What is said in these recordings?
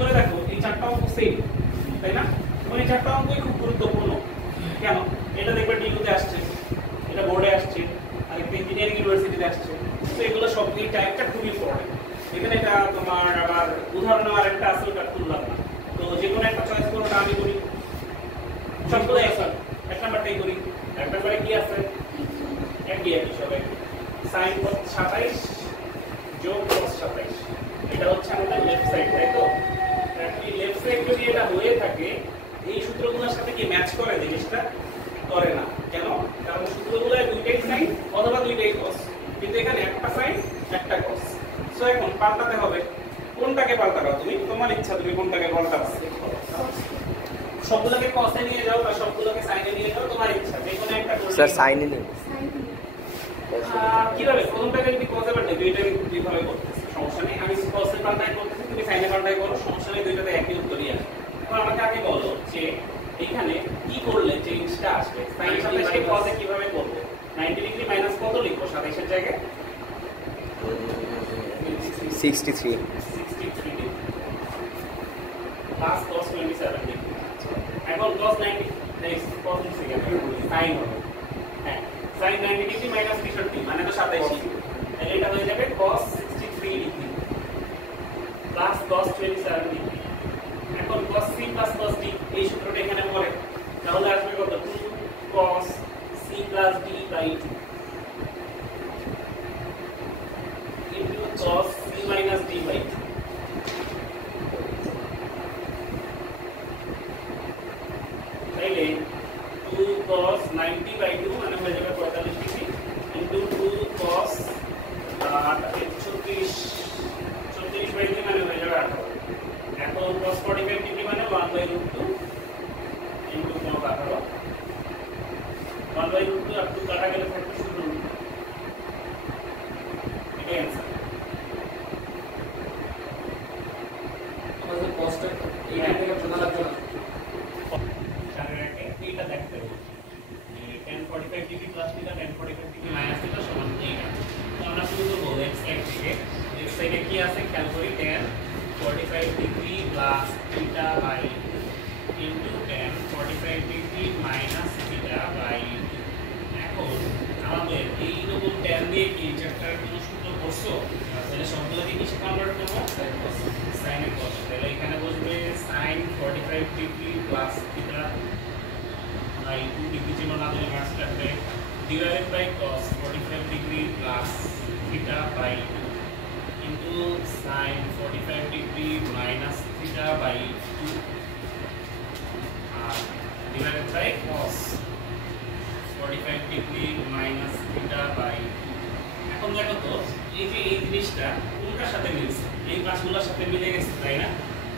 করে দেখো এই চারটা অঙ্ক সেম, তাই না? মানে চারটা অঙ্কই খুব গুরুত্বপূর্ণ। কেন? এটা দেখবে ডিউতে আসছে, এটা বোর্ডে আসছে, আরেকটা ইঞ্জিনিয়ারিং ইউনিভার্সিটিতে আসছে। তো এগুলো সব এই টাইপটা খুব ইম্পর্টেন্ট। এখানে এটা তোমার আবার উদাহরণ নেওয়ার একটা আছে, ওটা তুললাম না। তো যে কোনো একটা চয়েস করো, ওটা আমি করি। সবগুলো অ্যান্সার এক নাম্বারটাই করি। এক নাম্বারে কি আছে? একই সবাই sin cos 27 যোগ cos 27, এটা হচ্ছে আমাদের লেফট সাইড, তাই তো? এই লেফট সাইড যদি এটা হয়ে থাকে, এই সূত্রগুলোর সাথে কি ম্যাচ করে? জিনিসটা করে না। কেন? কারণ সূত্রগুলো দুইটাই sin অথবা দুইটাই cos, কিন্তু এখানে একটা sin একটা cos। সো এখন পাল্টাতে হবে। কোনটাকে পাল্টাবা তুমি? তোমার ইচ্ছা, তুমি কোনটাকে পাল্টাবা। সবগুলোকে cos এ নিয়ে যাও বা সবগুলোকে sin এ নিয়ে যাও, তোমার ইচ্ছা। যে কোনো একটা করলে স্যার sin এ নিন। কিভাবে? প্রথমটাকে যদি cos এ পাল্টাই, দুইটাকে দুইভাবে করতেছি, সমস্যা নেই। আমি cos এ পাল্টাই করতেছি, তুমি sin এ পাল্টাই করো, সমস্যা নেই, দুইটাতে একই উত্তরই আসবে। এখন আমাকে আগে বলো যে এখানে কি করলে চেঞ্জটা আসবে? sin 27 কে cos এ কিভাবে করব? 90 ডিগ্রি মাইনাস কত লিখবো 27 এর জায়গায়? 63 ডিগ্রি প্লাস cos 27 ডিগ্রি। এখন cos 90 cos সেকেন্ড sin হবে। হ্যাঁ, sin 90 ডিগ্রি মাইনাস 63 মানে তো 27, তাহলে এটা হয়ে যাবে cos 63 degree plus cos 27 degree. এখন cos c plus cos d, এই সূত্রটা এখানে পড়ে, তাহলে আসবে কত? 2 cos c plus d by 2 into cos c minus d by 2। তাইলে 2 cos 90 বাই 2 মানে হয়ে যাবে 45 ডিগ্রি ইনটু 2 cos 36 বাই 2 মানে হয়ে যাবে 18। এখন cos 45 ডিগ্রি মানে 1/√2 ইনটু 18, 1/√2 আর 2 কাটা গেলে থাকবে শুধু এটাই आंसर। আমাদের কষ্ট এইটা থেকে জানা লাগবে না। এইটা দেখতে হবে, tan 45 degree plus theta tan 45 degree minus theta সমান এইটা। তো আমরা শুরু করব লেফট সাইড থেকে। লেফট সাইডে কি আছে খেয়াল করি, tan 45 degree plus theta by into tan 45 degree minus theta by. এখন আমাদের এই রকম tan দিয়ে কি চ্যাপ্টারের কোনো সূত্র করছো? তাহলে সবগুলোকে কিসে কনভার্ট করব? sin এ cos। তাহলে এখানে বসবে sin 45 degree plus theta by 2 degree চিহ্ন না দিলে মার্কস কাটবে, divided by cos 45 degree plus theta by into sin 45 degree minus theta by 2 আর divided by cos 45 degree minus theta by 2। এখন দেখো তো এই যে এই জিনিসটা কোনটার সাথে মিলছে? এই পাঁচগুলোর সাথে মিলে গেছে, তাই না?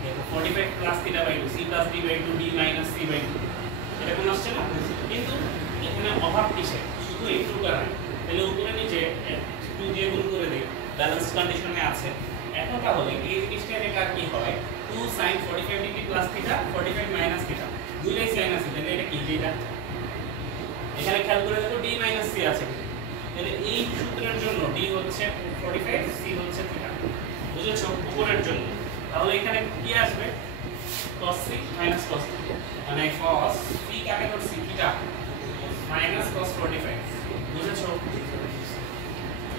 দেখো 45 plus theta by 2 c plus d by 2 d minus c by 2 এরকম আসছে না? কিন্তু এখানে অভাব কিসে? শুধু একটু কারণে। তাহলে উপরে নিচে 2 দিয়ে গুণ করে দেই, ব্যালেন্স কন্ডিশনে আছে। এখন তাহলে এই জিনিসটা এটা কি হয়? 2 sin 45 degree plus theta 45 minus theta দুইটাই sin আছে, তাহলে এটা কি? যেটা এখানে খেয়াল করে দেখো d মাইনাস c আছে, তাহলে এই সূত্রের জন্য d হচ্ছে 45, c হচ্ছে থিটা, বুঝেছো? উপরের জন্য তাহলে এখানে কি আসবে? cos c minus cos c, মানে cos c কাকে ধরছি? থিটা মাইনাস cos 45, বুঝেছো?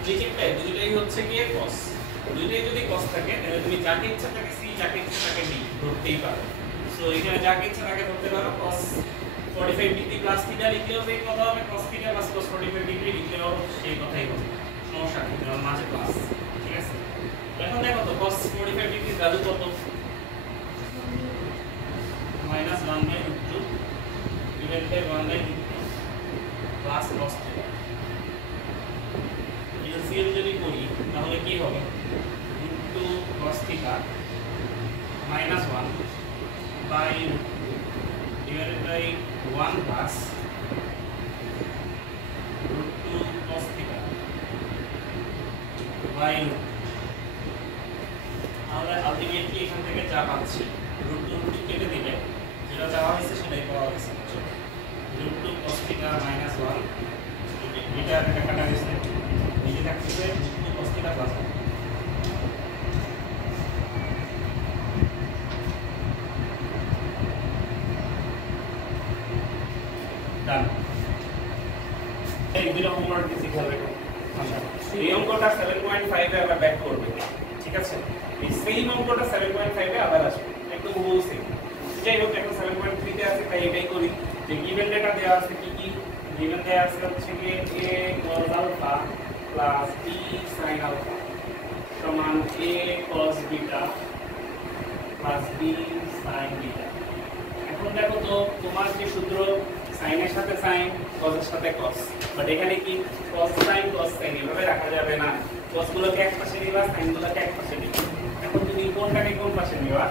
নিচেরটাই দুইটাই হচ্ছে কি cos, দুইটাই যদি cos থাকে তাহলে তুমি যাকে ইচ্ছা তাকে c, যাকে ইচ্ছা তাকে d ধরতেই পারো। সো এখানে যাকে ইচ্ছা তাকে ধরতে পারো। cos 45 ডিগ্রি প্লাস থিটা লিখলেও সেই কথা হবে, cos theta plus cos 45 degree লিখলেও সেই কথাই হবে, সমস্যা নেই, কারণ মাঝে প্লাস। ঠিক আছে, এখন দেখো তো cos 45 ডিগ্রি ভ্যালু কত? minus 1/√2 divided by 1/√2 plus cos theta। LCM যদি করি তাহলে কি হবে? √2 cos theta minus 1 by divided by 1 plus √2 cos theta by আমরা আলটিমেটলি এখান থেকে যা পাচ্ছি √2 কেটে দিলে যেটা চাওয়া হয়েছে সেটাই পাওয়া গেছে। √2 cos theta minus 1 এটা একটা কাটা গেছে, নিচে থাকতেছে √2 cos theta plus 1। ডান। এই দুটো হোমওয়ার্ক দিছি খেয়াল রাখো। আচ্ছা এই অঙ্কটা 7.5 এ আবার ব্যাক করবে, ঠিক আছে? এই সেম অঙ্কটা 7.5 এ আবার আসবে, একদম বলছি। যাই হোক এখন 7.3 তে আছে, তাই এটাই করি। যে গিভেন ডেটা দেওয়া আছে কি কি? গিভেন দেওয়া আছে হচ্ছে কি a cos alpha plus b sin alpha সমান a cos beta plus b sin beta. এখন দেখো তো তোমার যে সূত্র সাইনের সাথে সাইন, কসের সাথে কস, বাট এখানে কি কস সাইন এভাবে রাখা যাবে না। কসগুলোকে এক পাশে নিবা, সাইনগুলোকে এক পাশে নিবা। এখন তুমি কোনটাকে কোন পাশে নিবা?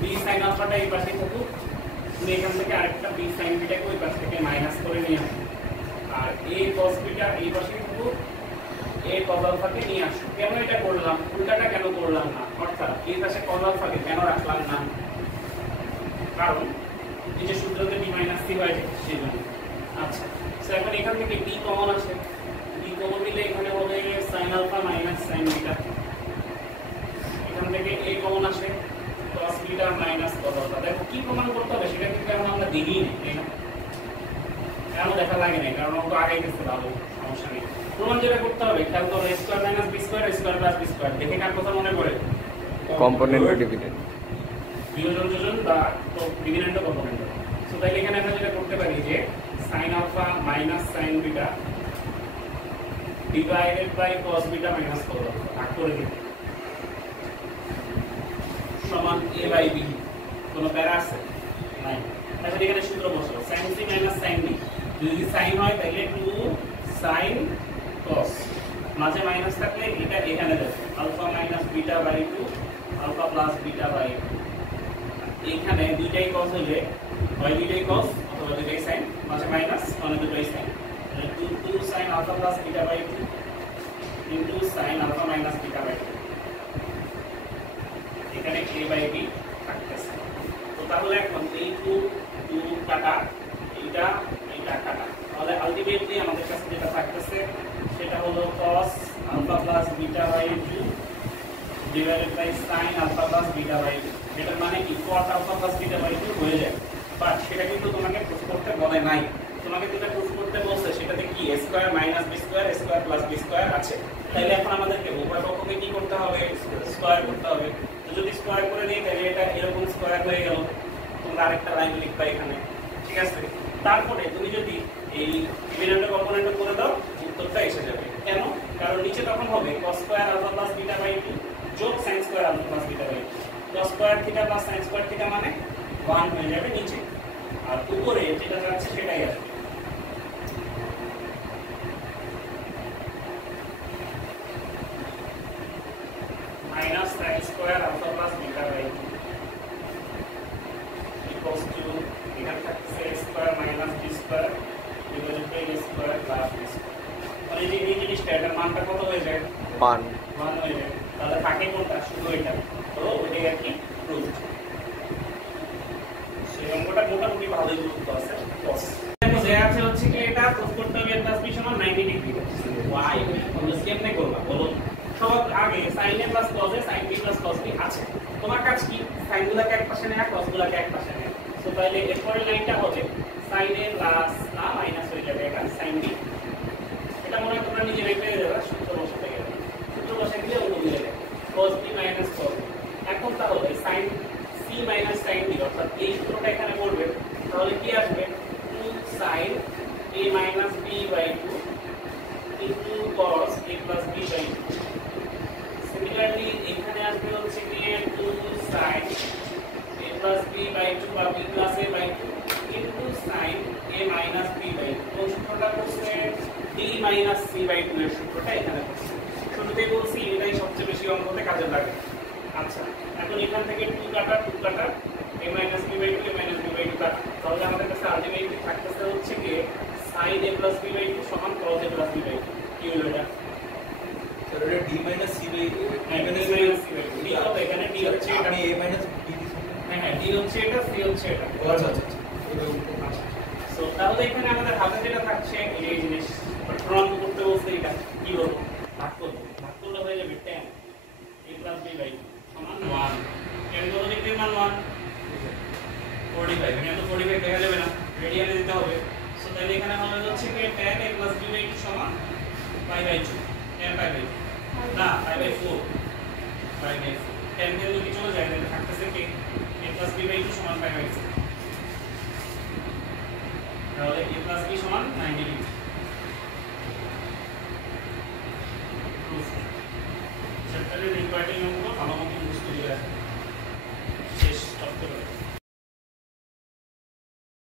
b sin আলফাটা এই পাশে থাকুক, তুমি এখান থেকে আরেকটা b sin বিটাকে ওই পাশ থেকে মাইনাস করে নিয়ে আসো, আর a cos বিটা এই পাশে থাকুক, a cos আলফাকে নিয়ে আসো। কেন এটা করলাম? উল্টাটা কেন করলাম না? অর্থাৎ এই পাশে cos আলফাকে কেন রাখলাম না? কারণ এই যে সূত্রতে d - c হয় সেজন্য। আচ্ছা সো এখন এখান থেকে d কমন আসে, d কমন নিলে এখানে হবে sin alpha minus sin beta. এখান থেকে a কমন আসে cos beta minus cos alpha. দেখো কি প্রমাণ করতে হবে সেটা কিন্তু এখন আমরা দেখিই নি, তাই না? কেন দেখা লাগে না? কারণ অঙ্ক আগেই গেছে, ভালো, সমস্যা নেই। প্রমাণ যেটা করতে হবে খেয়াল করো, a square minus b square square plus b square. দেখে কার কথা মনে পড়ে? কম্পোনেন্ট ও ডিভিডেন্ড। বিয়োজন যোজন বা ডিভিডেন্ড ও কম্পোনেন্ট। সো তাহলে এখানে আমরা যেটা করতে পারি যে sin alpha minus sin beta divided by cos beta minus cos alpha ভাগ করে দিই সমান a বাই b। কোনো প্যারা আছে? নাই। তাহলে এখানে সূত্র বসাবো sin c minus sin b। যদি sin হয় তাহলে 2 sin cos, মাঝে মাইনাস থাকলে এটা এখানে দেব alpha minus beta by 2 alpha plus beta by 2। এখানে দুইটাই cos হলে হয় দুইটাই cos অথবা দুইটাই sin, মাঝে মাইনাস মানে দুটোই sin। তাহলে 2 sin alpha plus beta by 2 into sin alpha minus beta by 2। এখানে a বাই b থাকতেছে। তো তাহলে এখন এই 2 কাটা, এইটা কাটা, তাহলে আলটিমেটলি আমাদের কাছে যেটা থাকতেছে সেটা হলো cos alpha plus beta by 2 divided by sin alpha plus beta by 2। এটা মানে কি cos alpha plus beta by 2 হয়ে যায়। বাট সেটা কিন্তু তোমাকে প্রুফ করতে বলে নাই। তোমাকে যেটা প্রুফ করতে বলছে সেটাতে কি a square minus b square square plus b square আছে। তাহলে এখন আমাদেরকে উভয় পক্ষকে কি করতে হবে? স্কয়ার করতে হবে। তো যদি স্কয়ার করে দিই তাহলে এটা এরকম স্কয়ার হয়ে গেল। তোমরা আরেকটা লাইন লিখবা এখানে, ঠিক আছে? তারপরে তুমি যদি এই ডিভিডেন্ড কম্পোনেন্ট করে দাও উত্তরটা এসে যাবে। কেন? কারণ নিচে তখন হবে cos square alpha plus beta by 2 যোগ sin square alpha plus beta by 2। cos square theta plus sin square theta মানে 1 হয়ে যাবে নিচে, আর উপরে যেটা যাচ্ছে সেটাই আসবে। Minus sin square alpha plus beta by 2 equals to এখানে থাকছে a square minus b square divided by a square plus b square. মানে এই জিনিসটা এটার মানটা কত হয়ে যায়? 1 হয়ে যায়। তাহলে থাকে কোনটা? শুধু এটা। তো ওইটাই আর কি প্রুফ। সেই অঙ্কটা মোটামুটি ভালোই গুরুত্ব আছে। cos দেখো যে আছে হচ্ছে কি এটা প্রুফ করতে হবে a প্লাস b সমান 90 ডিগ্রি। why? আমরা কেমনে করবা বলো? সবার আগে sin a plus cos a sin b plus cos b আছে। তোমার কাজ কি? sin গুলোকে এক পাশে নেয়া, cos গুলোকে এক পাশে নেয়া। সো তাহলে এর পরের লাইনটা হবে sin a প্লাস না মাইনাস হয়ে যাবে এটা sin b। এটা মনে হয় তোমরা নিজেরাই পেয়ে যাবে সূত্র বসাতে গেলে। সূত্র বসাতে দিলে ওটা মিলে যাবে cos b minus cos b। এখন তাহলে sin c minus sin b অর্থাৎ এই সূত্রটা এখানে পড়বে। তাহলে কি আসবে? 2 sin a minus b by 2 into cos a plus b by 2। Similarly এখানে আসবে হচ্ছে কি 2 sin a plus b by 2 বা b plus a by 2 into sin a minus b by 2। কোন সূত্রটা করছে? d মাইনাস c বাই 2 এর সূত্রটা এখানে করছে। শুরুতেই বলছি এটাই সবচেয়ে বেশি অঙ্কতে কাজে লাগে। আচ্ছা এখন এখান থেকে 2 কাটা a minus b by 2 a minus b by 2 কাটা। তাহলে আমাদের কাছে আলটিমেটলি থাকতেছে হচ্ছে কি sin a plus b by 2 সমান cos a plus b by 2। কি হলো এটা? স্যার এটা d minus c by d হবে এখানে d হচ্ছে এটা, আপনি a মাইনাস b হ্যাঁ d হচ্ছে এটা, c হচ্ছে এটা। আচ্ছা আচ্ছা আচ্ছা সো তাহলে এখানে আমাদের হাতে যেটা থাকছে এই জিনিস প্রমাণ করতে বলতে এটা কি হবে? ভাগ করলে হয়ে যাবে 10 a প্লাস b বাই 2 সমান 1। এর কত ডিগ্রির মান 1? 45। এখানে তো 45 দেখা যাবে না, রেডিয়ানে দিতে হবে। সো তাহলে এখানে হবে হচ্ছে কি tan a plus b by 2 সমান pi by 2 tan pi by 2 না pi by 4 pi by 4 tan দিয়ে যদি চলে যায় তাহলে থাকতেছে কি a plus b by 2 সমান pi by 4 তাহলে a plus b সমান 90 ডিগ্রি চ্যাপ্টারের রিকোয়ার্ডিং